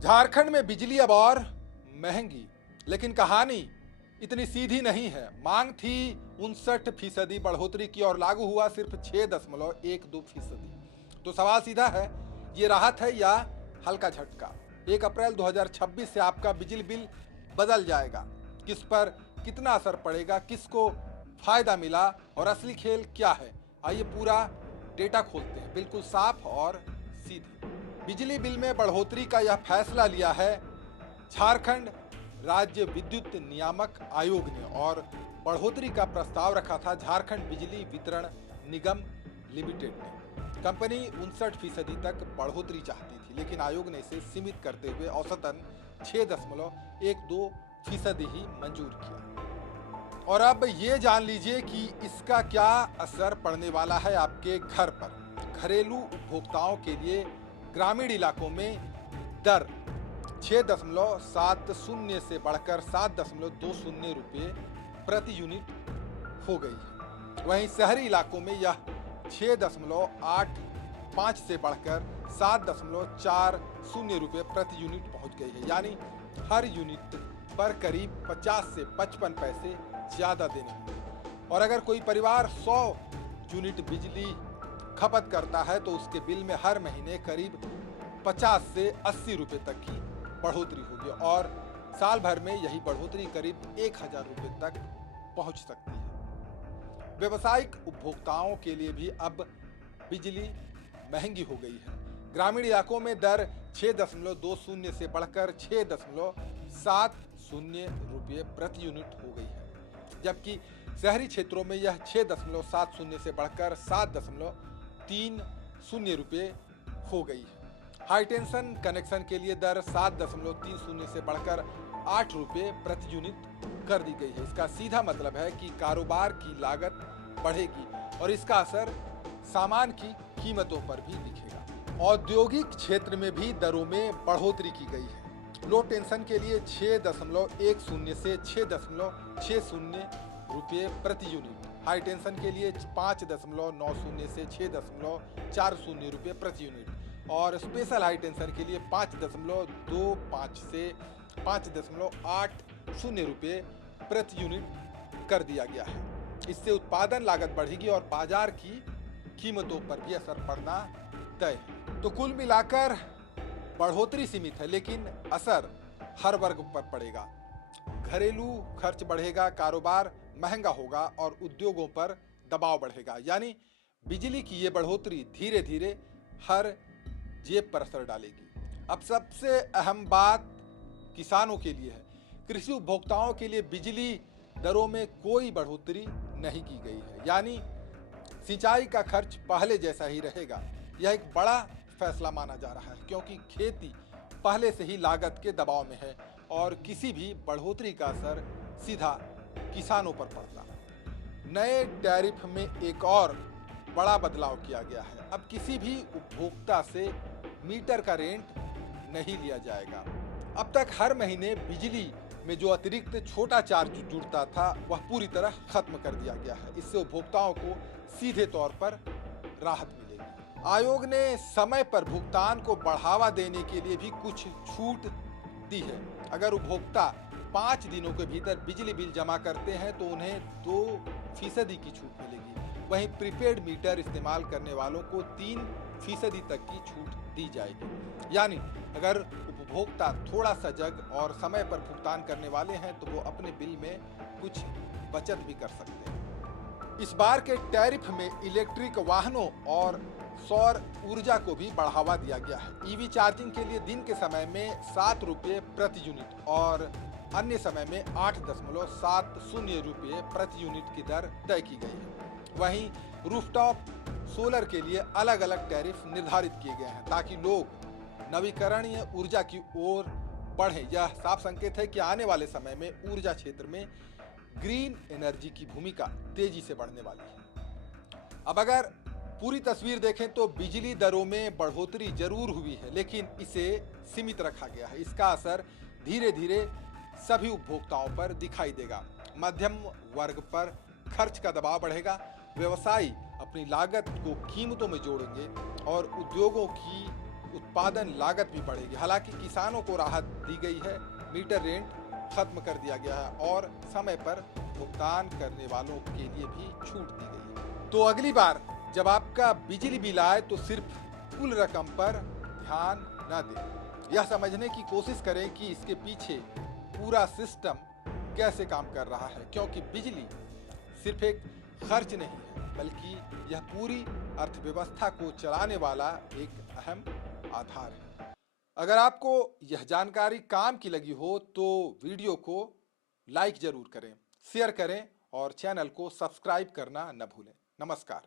झारखंड में बिजली अब और महंगी, लेकिन कहानी इतनी सीधी नहीं है। मांग थी 59% बढ़ोतरी की और लागू हुआ सिर्फ 6.12%। तो सवाल सीधा है, ये राहत है या हल्का झटका? 1 अप्रैल 2026 से आपका बिजली बिल बदल जाएगा। किस पर कितना असर पड़ेगा, किसको फायदा मिला और असली खेल क्या है? आइए पूरा डेटा खोलते हैं, बिल्कुल साफ और सीधे। बिजली बिल में बढ़ोतरी का यह फैसला लिया है झारखंड राज्य विद्युत नियामक आयोग ने, और बढ़ोतरी का प्रस्ताव रखा था झारखंड बिजली वितरण निगम लिमिटेड ने। कंपनी 59% तक बढ़ोतरी चाहती थी, लेकिन आयोग ने इसे सीमित करते हुए औसतन 6.12% ही मंजूर किया। और अब ये जान लीजिए कि इसका क्या असर पड़ने वाला है आपके घर पर। घरेलू उपभोक्ताओं के लिए ग्रामीण इलाकों में दर 6.70 से बढ़कर 7.20 रुपये प्रति यूनिट हो गई है। वहीं शहरी इलाकों में यह 6.85 से बढ़कर 7.40 रुपये प्रति यूनिट पहुंच गई है। यानी हर यूनिट पर करीब 50 से 55 पैसे ज्यादा देने होंगे। और अगर कोई परिवार 100 यूनिट बिजली खपत करता है तो उसके बिल में हर महीने करीब 50 से 80 रुपये तक की बढ़ोतरी होगी, और साल भर में यही बढ़ोतरी करीब 1000 रुपये तक पहुंच सकती है। व्यावसायिक उपभोक्ताओं के लिए भी अब बिजली महंगी हो गई है। ग्रामीण इलाकों में दर 6.20 से बढ़कर 6.70 रुपये प्रति यूनिट हो गई है, जबकि शहरी क्षेत्रों में यह 6.70 से बढ़कर 7.30 रुपये हो गई है। हाई टेंशन कनेक्शन के लिए दर 7.30 से बढ़कर 8 रुपये प्रति यूनिट कर दी गई है। इसका सीधा मतलब है कि कारोबार की लागत बढ़ेगी और इसका असर सामान की कीमतों पर भी दिखेगा। औद्योगिक क्षेत्र में भी दरों में बढ़ोतरी की गई है। लो टेंशन के लिए 6.10 से 6.60 रुपये प्रति यूनिट, हाई टेंशन के लिए 5.90 से 6.40 रुपये प्रति यूनिट, और स्पेशल हाई टेंशन के लिए 5.25 से 5.80 रुपये प्रति यूनिट कर दिया गया है। इससे उत्पादन लागत बढ़ेगी और बाजार की कीमतों पर भी असर पड़ना तय है। तो कुल मिलाकर बढ़ोतरी सीमित है, लेकिन असर हर वर्ग पर पड़ेगा। घरेलू खर्च बढ़ेगा, कारोबार महंगा होगा और उद्योगों पर दबाव बढ़ेगा। यानी बिजली की ये बढ़ोतरी धीरे धीरे हर जेब पर असर डालेगी। अब सबसे अहम बात किसानों के लिए है। कृषि उपभोक्ताओं के लिए बिजली दरों में कोई बढ़ोतरी नहीं की गई है, यानी सिंचाई का खर्च पहले जैसा ही रहेगा। यह एक बड़ा फैसला माना जा रहा है, क्योंकि खेती पहले से ही लागत के दबाव में है और किसी भी बढ़ोतरी का असर सीधा किसानों पर पड़ता है। नए टैरिफ में एक और बड़ा बदलाव किया गया है। अब किसी भी उपभोक्ता से मीटर का रेंट नहीं लिया जाएगा। अब तक हर महीने बिजली में जो अतिरिक्त छोटा चार्ज जुड़ता था वह पूरी तरह खत्म कर दिया गया है। इससे उपभोक्ताओं को सीधे तौर पर राहत मिलेगी। आयोग ने समय पर भुगतान को बढ़ावा देने के लिए भी कुछ छूट दी है। अगर उपभोक्ता 5 दिनों के भीतर बिजली बिल जमा करते हैं तो उन्हें 2% की छूट मिलेगी। वहीं प्रीपेड मीटर इस्तेमाल करने वालों को 3% तक की छूट दी जाएगी। यानी अगर उपभोक्ता थोड़ा सजग और समय पर भुगतान करने वाले हैं तो वो अपने बिल में कुछ बचत भी कर सकते हैं। इस बार के टैरिफ में इलेक्ट्रिक वाहनों और सौर ऊर्जा को भी बढ़ावा दिया गया है। ईवी चार्जिंग के लिए दिन के समय में 7 रुपये प्रति यूनिट और अन्य समय में 8.70 रुपये प्रति यूनिट की दर तय की गई है। वहीं रूफटॉप सोलर के लिए अलग अलग टैरिफ निर्धारित किए गए हैं ताकि लोग नवीकरणीय ऊर्जा की ओर बढ़ें। यह साफ संकेत है कि आने वाले समय में ऊर्जा क्षेत्र में ग्रीन एनर्जी की भूमिका तेजी से बढ़ने वाली है। अब अगर पूरी तस्वीर देखें तो बिजली दरों में बढ़ोतरी जरूर हुई है, लेकिन इसे सीमित रखा गया है। इसका असर धीरे धीरे सभी उपभोक्ताओं पर दिखाई देगा। मध्यम वर्ग पर खर्च का दबाव बढ़ेगा, व्यवसायी अपनी लागत को कीमतों में जोड़ेंगे और उद्योगों की उत्पादन लागत भी बढ़ेगी। हालांकि किसानों को राहत दी गई है, मीटर रेंट खत्म कर दिया गया है और समय पर भुगतान करने वालों के लिए भी छूट दी गई है। तो अगली बार जब आपका बिजली बिल आए तो सिर्फ कुल रकम पर ध्यान न दें, यह समझने की कोशिश करें कि इसके पीछे पूरा सिस्टम कैसे काम कर रहा है, क्योंकि बिजली सिर्फ एक खर्च नहीं है बल्कि यह पूरी अर्थव्यवस्था को चलाने वाला एक अहम आधार है। अगर आपको यह जानकारी काम की लगी हो तो वीडियो को लाइक जरूर करें, शेयर करें और चैनल को सब्सक्राइब करना न भूलें। नमस्कार।